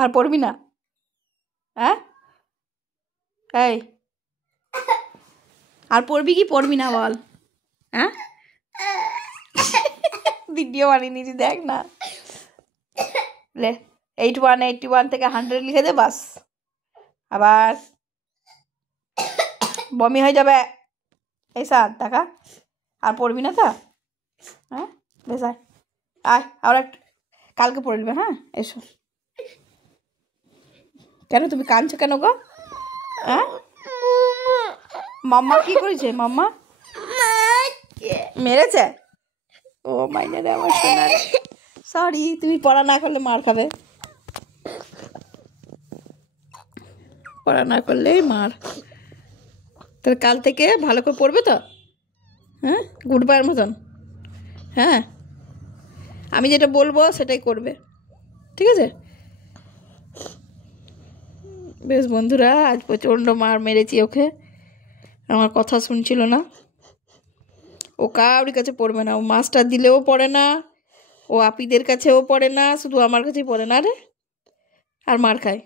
আর পড়বি না? হ্যাঁ এই আর পড়বি কি পড়বি না বল? হ্যাঁ ভিডিও বানিয়ে নিয়েছি দেখ না। লে 81 81 থেকে 100 লিখে দে বাস। আবার বমি হয়ে যাবে। এই সাত দেখা। আর পড়বি না তো? হ্যাঁ বেশ আয় আয় আর কালকে পড়ে নেবে। হ্যাঁ এসো। কেন তুমি কাঁদছো কেন গো? হ্যাঁ মাম্মা কি করেছে? মাম্মা মেরেছে? ও মাইনে রে আমার সোনা। সরি, তুমি পড়া না করলে মার খাবে। পড়া না করলেই মার। তাহলে কাল থেকে ভালো করে পড়বে তো? হ্যাঁ গুড বাইয়ের মতন। হ্যাঁ আমি যেটা বলবো সেটাই করবে, ঠিক আছে? বেশ বন্ধুরা, আজ প্রচণ্ড মার মেরেছি ওকে, আমার কথা শুনছিল না। ও কাউরির কাছে পড়বে না, ও মাস্টার দিলেও পড়ে না, ও আপিদের কাছেও পড়ে না, শুধু আমার কাছেই পড়ে না রে, আর মার খায়।